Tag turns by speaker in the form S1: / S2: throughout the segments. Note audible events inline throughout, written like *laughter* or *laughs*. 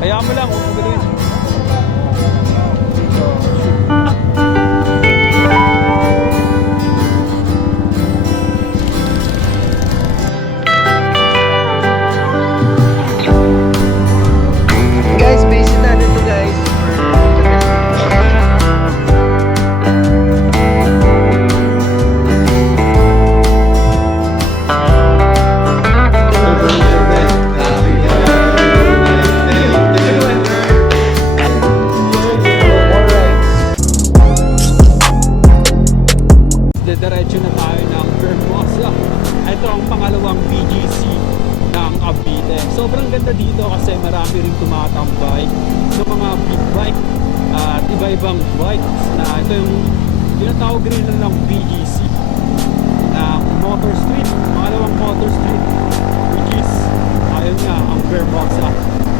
S1: Kaya mo lang, huwag mo gawin. Ang BGC ng Cavite. Sobrang ganda dito kasi marami rin tumatambay ng mga big bike at iba-ibang bikes na ito yung tinatawag rin na ng BGC na Motor Street, pangalawang Motor Street which is ayun nga ang Vermosa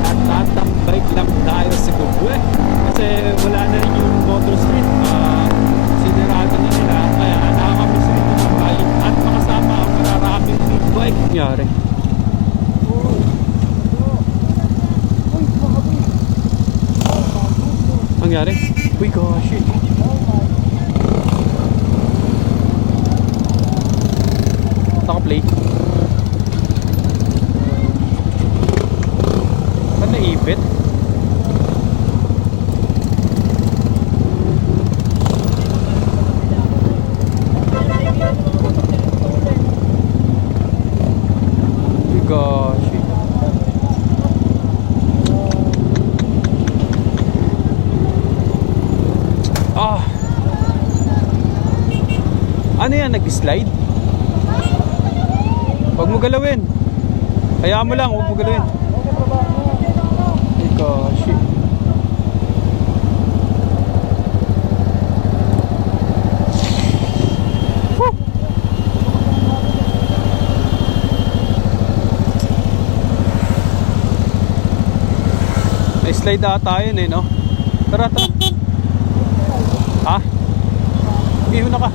S1: at tatambay lang tayo sa Gubwe kasi gosh. Naka-play. Ba't naipit? Oh gosh. Ah. Ano yan? Nag-slide? Huwag mo galawin. Hayaan mo lang, huwag mo galawin. Whew. May slide ata yun eh, no? Tara, tara. Ha? Ihon na ka.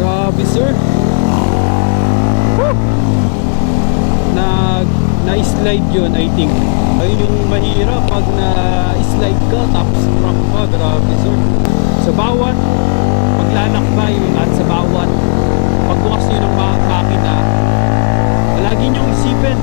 S1: Grabe, sir. Woo! Nag na-slide yun, I think. Ayun yung mahirap pag na-slide ka tapos rock ka. Grabe, sir. Sa bawat paglalakbay at sa bawat pagbukas nyo ng makina, lagi nyong isipin,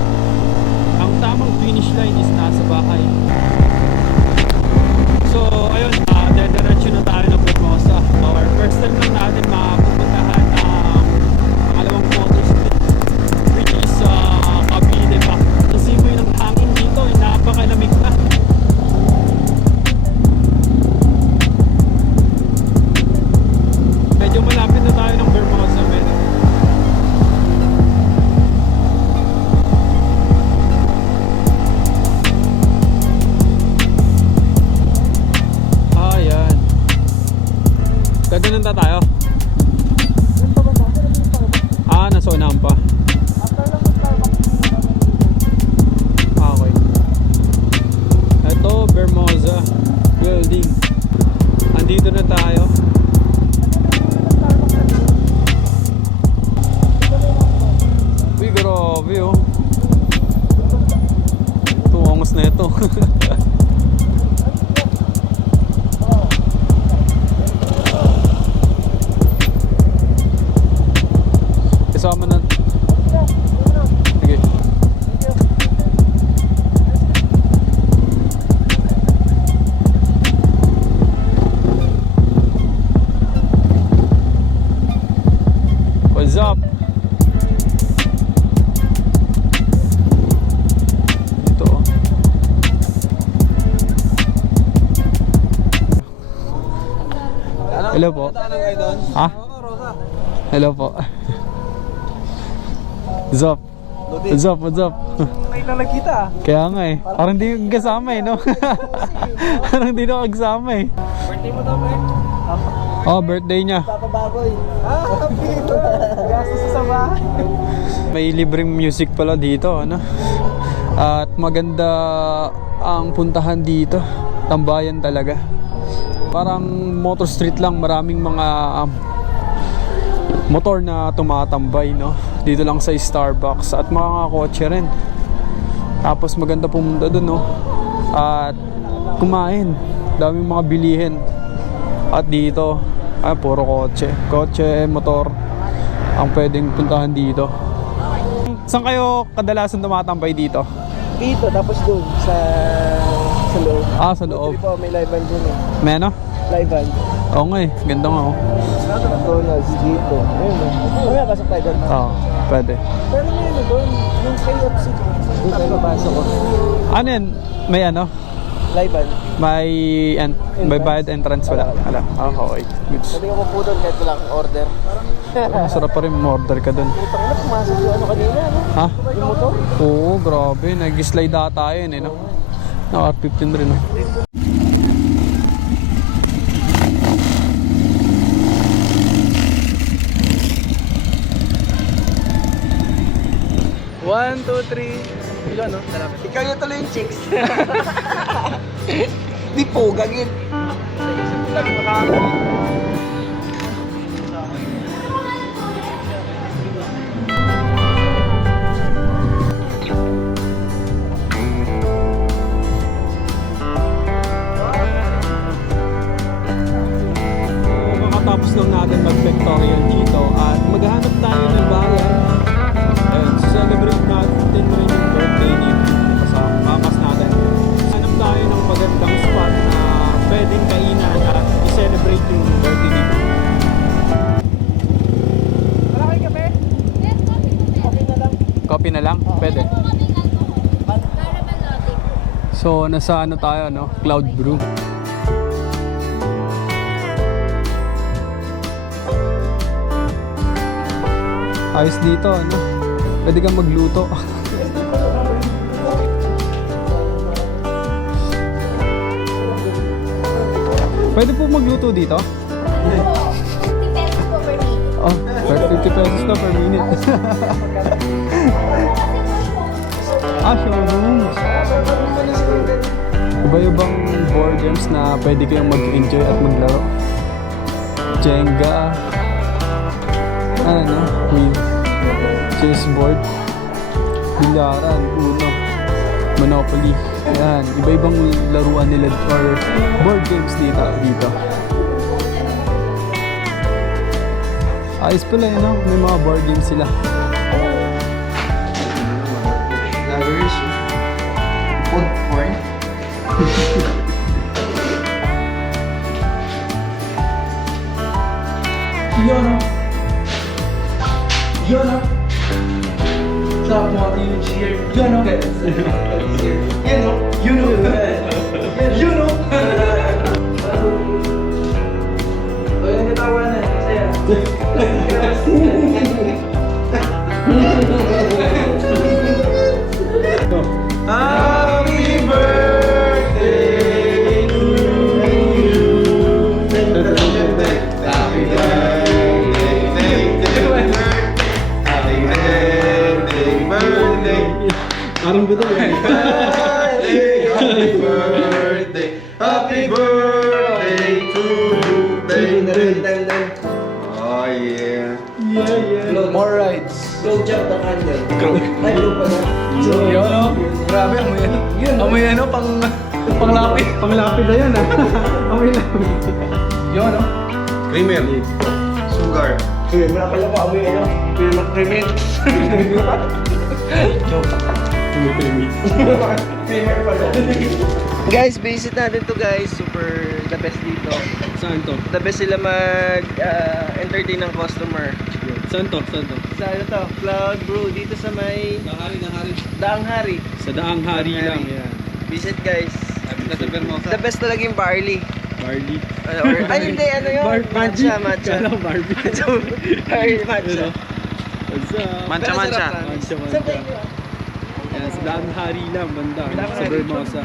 S1: What's up? Ito oh. Hello po. Ha? Hello po. What's up? What's up? What's up?
S2: May lang kita.
S1: Kaya nga eh. Parang di ko kasama eh, no? *laughs* Parang di na kasama eh.
S2: Birthday mo daw, pre?
S1: Oh, birthday niya.
S2: Papababoy. Ah, happy. Gastos sa bahay.
S1: May libreng music pala dito, ano? At maganda ang puntahan dito. Tambayan talaga. Parang motor street lang, maraming mga um, motor na tumatambay, no? Dito lang sa Starbucks at mga kotse rin. Tapos maganda pumunta doon, no? At kumain. Daming mga bilihin. At dito, ay puro kotse. Kotse, motor ang pwedeng puntahan dito. Saan kayo kadalasan tumatambay dito?
S2: Dito, tapos dun, sa... sa loob.
S1: Ah, sa loob.
S2: Po, may live band dun eh.
S1: May ano?
S2: Live band.
S1: Oo nga eh. Ganda nga oh.
S2: McDonald's dito. Ayun eh. Mamaya pasok tayo dun.
S1: Oo, pwede.
S2: Pero may ano dun, yung KFC. Doon tayo ko.
S1: Ano yan? May ano?
S2: Live band.
S1: May, en- may bayad entrance wala? Wala. Ah, okay. Goods.
S2: Sabi ko po doon kahit wala kang order.
S1: Masarap pa rin order ka dun.
S2: Putang ina, pumasok yung ano kanina, no?
S1: Ha?
S2: Yung motor.
S1: Oo, grabe. Nag-slide ata yun eh, no? Na R15 rin, no?
S2: One, two, three. Yun, no? Malapit. Ikaw yung tuloy yung chicks. *laughs* Di po, gagin.
S1: Makatapos lang natin mag-vectorial dito at Coffee na lang? Pwede. So, nasa ano tayo, no? Cloud Brew. Ayos dito, ano? Pwede kang magluto. *laughs* Pwede po magluto dito?
S3: 50 pesos per minute.
S1: Oh, per 50 pesos na per minute. *laughs* ah, showrooms. Iba-ibang board games na pwede kayong mag-enjoy at maglaro. Jenga. Ano na? Wheel. Chessboard. Bilyaran. Uno. Monopoly. Yan. Iba-ibang laruan nila or board games dito. dito. Ayos pala yun, no? May mga board games sila.
S4: Yun o. Yun o. Stop wanting you cheer. Yun o. Yun o. Yun o. Yun o. O yun ang katawa na. Saya.
S1: Parang ba ito?
S4: Happy birthday, happy birthday to you. Oh yeah.
S2: More rides. Go jump the canyon. Ay, doon pa na.
S4: Yun o. Grabe, amoy ano. Amoy ano, pang, panglapit.
S1: Panglapit na yan, ah. *laughs* Amoy lapit.
S4: Yun o.
S5: Creamer. Sugar.
S2: Mo pala mo amoy ano. *laughs* Kaya Creamer pala. Guys, visit natin to guys. Super the best dito.
S1: Saan to?
S2: The best sila mag-entertain ng customer.
S1: Saan to? Saan to?
S2: Sa ano to? Cloud Brew dito sa may
S1: Dahari, dahari.
S2: Daang Hari.
S1: Sa daang hari
S2: Daang
S1: lang. Yan.
S2: Visit guys. The best talaga yung barley.
S1: Barley.
S2: Ano, or, ay hindi, ano yun?
S1: Bar-
S2: matcha, matcha.
S1: Kala Barbie.
S2: Barley *laughs* matcha.
S1: What's up?
S2: Mancha, mancha.
S1: Mancha, mancha. Daang hari lang, banda. Sa. Bermosa.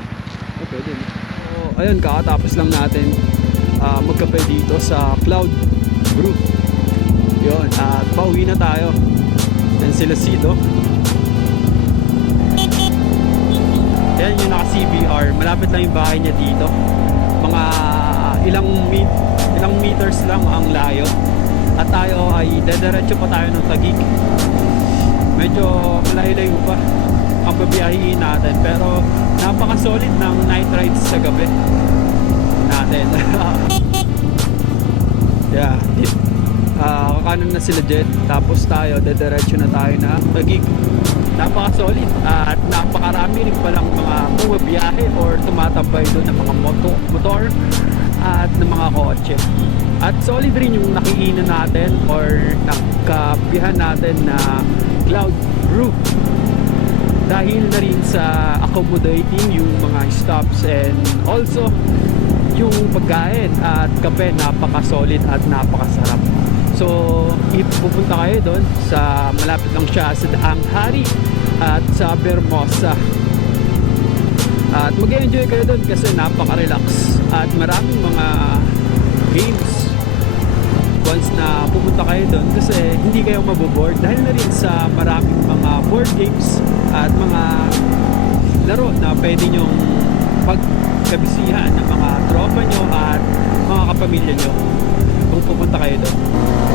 S1: Oh, pwede. So, ayun, kakatapos lang natin ah, magkape dito sa Cloud Brew. Yun, at pauwi na tayo. Yan sila Sido. Yan yung naka-CBR. Malapit lang yung bahay niya dito. Mga ilang meet, ilang meters lang ang layo. at tayo ay dediretso pa tayo ng Taguig. Medyo malayo-layo pa ang babiyahiin natin pero napaka-solid ng night rides sa gabi natin. *laughs* yeah, ah kakanan na sila Jet tapos tayo dediretso na tayo na Taguig. Napaka-solid at napakarami rin palang mga bumabiyahe or tumatambay doon ng mga moto, motor at ng mga kotse. At solid rin yung nakikinan natin or nakabihan natin na cloud roof dahil na rin sa accommodating yung mga stops and also yung pagkain at kape napaka-solid at napakasarap. So, if pupunta kayo doon sa malapit lang siya sa Daang Hari at sa Bermosa. At mag-enjoy kayo doon kasi napaka-relax at maraming mga games once na pupunta kayo doon kasi hindi kayo maboboard dahil na rin sa maraming mga board games at mga laro na pwede nyong pagkabisihan ng mga tropa nyo at mga kapamilya nyo kung pupunta kayo doon.